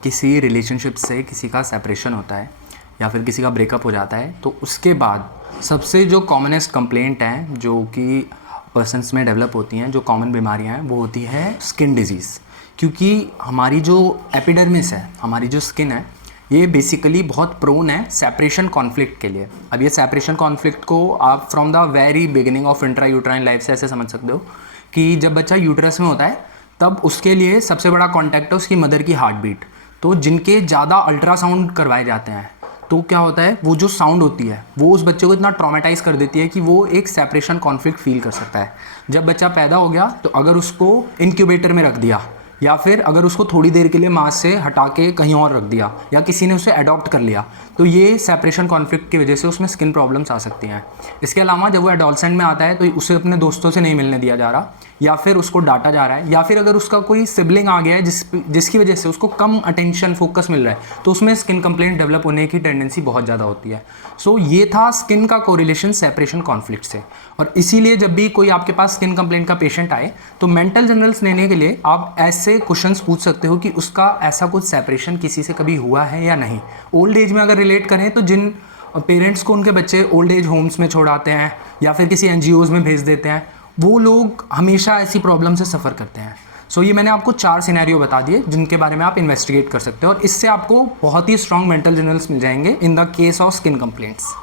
किसी रिलेशनशिप से किसी का सेपरेशन होता है या फिर किसी का ब्रेकअप हो जाता है तो उसके बाद सबसे जो कॉमनेस्ट कंप्लेंट हैं जो कि पर्सनस में डेवलप होती हैं, जो कॉमन बीमारियां हैं, वो होती है स्किन डिजीज़। क्योंकि हमारी जो एपिडर्मिस है, हमारी जो स्किन है, ये बेसिकली बहुत प्रोन है सेपरेशन कॉन्फ्लिक्ट के लिए। अब ये सेपरेशन कॉन्फ्लिक्ट को आप from the very beginning of intra uterine life से ऐसे समझ सकते हो कि जब बच्चा यूट्रस में होता है तब उसके लिए सबसे बड़ा कॉन्टैक्ट है उसकी मदर की हार्ट बीट। तो जिनके ज़्यादा अल्ट्रासाउंड करवाए जाते हैं तो क्या होता है, वो जो साउंड होती है वो उस बच्चे को इतना ट्रॉमेटाइज़ कर देती है कि वो एक सेपरेशन कॉन्फ्लिक्ट फील कर सकता है। जब बच्चा पैदा हो गया तो अगर उसको इनक्यूबेटर में रख दिया या फिर अगर उसको थोड़ी देर के लिए माँ से हटा के कहीं और रख दिया या किसी ने उसे अडॉप्ट कर लिया तो ये सेपरेशन कॉन्फ्लिक्ट की वजह से उसमें स्किन प्रॉब्लम्स आ सकती हैं। इसके अलावा जब वो एडोलसेंट में आता है तो उसे अपने दोस्तों से नहीं मिलने दिया जा रहा या फिर उसको डांटा जा रहा है या फिर अगर उसका कोई सिबलिंग आ गया है जिसकी वजह से उसको कम अटेंशन फोकस मिल रहा है तो उसमें स्किन कंप्लेंट डेवलप होने की टेंडेंसी बहुत ज़्यादा होती है। सो ये था स्किन का कोरिलेशन सेपरेशन कॉन्फ्लिक्ट से। और इसीलिए जब भी कोई आपके पास स्किन कंप्लेंट का पेशेंट आए तो मेंटल जनरल्स लेने के लिए आप ऐसे क्वेश्चंस पूछ सकते हो कि उसका ऐसा कुछ सेपरेशन किसी से कभी हुआ है या नहीं। ओल्ड एज में अगर रिलेट करें तो जिन पेरेंट्स को उनके बच्चे ओल्ड एज होम्स में छोड़ाते हैं या फिर किसी एनजीओज़ में भेज देते हैं, वो लोग हमेशा ऐसी प्रॉब्लम से सफ़र करते हैं। सो ये मैंने आपको 4 सिनेरियो बता दिए जिनके बारे में आप इन्वेस्टिगेट कर सकते हो और इससे आपको बहुत ही स्ट्रॉन्ग मेंटल जनरल्स मिल जाएंगे in the case of skin complaints.